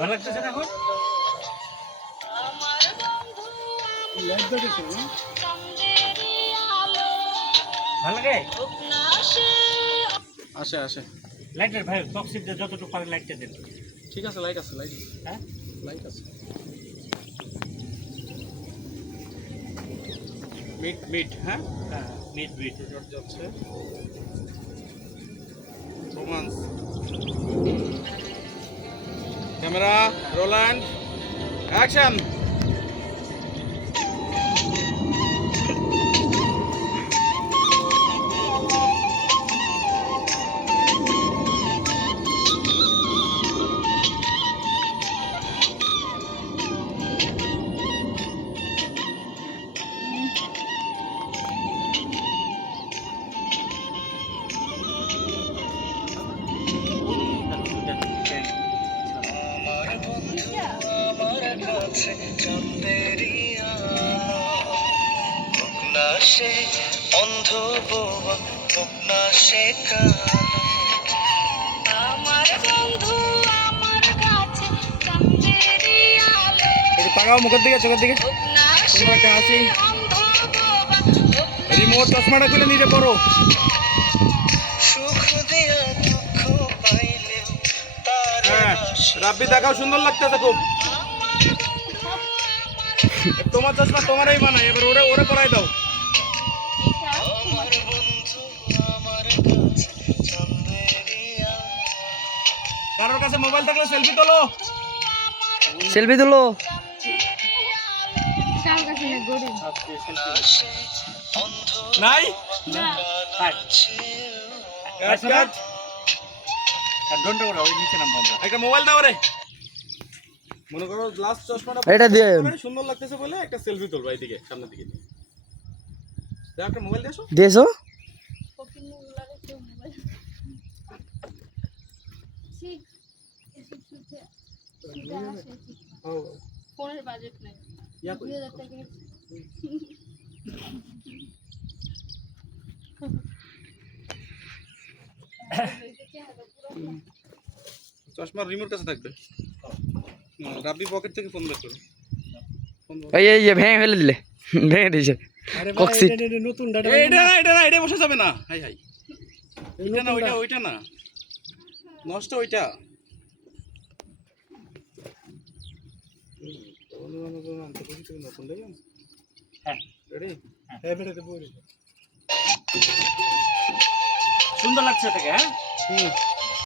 ভালো লাগতেছে না এখন? ভালো লাগে? আসে আসে লাইটের ভাই টক্সিক দিয়ে যতটুকু পারেন লাইটটা দেন। ঠিক আছে, লাইট আছে, লাইট হ্যাঁ লাইট আছে। মিট মিট হ্যাঁ হ্যাঁ মিড বিট যাচ্ছে romance. Camera roll and action. অন্ধ বোবা হোক না সে কালো, আমার বন্ধু আমার কাছে চাঁদেরই আলো। একটু তাকাও মুখের দিকে, চোখের দিকে, হোক না সে তোমরা একটা হাসি। অন্ধ বোবা, হোক না রিমোট চশমাটা খুলে নিজে পড়ো। সুখ দিয়া দুঃখ পাইলেও তার হ্যাঁ আশা। রাব্বি দেখাও, সুন্দর লাগতেছে খুব। তোমার চশমা তোমারই বানাই, এবার ওরে ওরে পরাই দাও। আমার বন্ধু আমার কাছে চাঁদেরই আলো। কারোর কাছে মোবাইল থাকলে সেলফি তোলো। সেলফি তুলো। সে অন্ধ নাই কাট কাট কাট। ডন্ট করে ওই নিচে নাম বন্ধ। একটা মোবাইল দাও রে। মনে করো গ্লাস চশমাটা এটা দিয়ে সুন্দর লাগতেছে বলে একটা সেলফি তুলবা এইদিকে, সামনের দিকে দাও। একটা মোবাইল দিয়েছো। দিয়েছো? ফোনের বাজেট নাই, ইয়া কই 2000 টাকা। চশমার রিমোট কাছে থাকবে। রাব্বি পকেট থেকে ফোন বের করো। এই এই যে ভেঙে ফেলে দিলে, ভেঙে দিয়েছে কক্সি। নতুন ডাটা এটা না, এটা না, এটা বসে যাবে না। হাই হাই, এটা না, ওইটা ওইটা না, নষ্ট ওইটা। নতুন দেখবেন। হ্যাঁ রেডি? হ্যাঁ সুন্দর লাগছে থেকে। হ্যাঁ হুম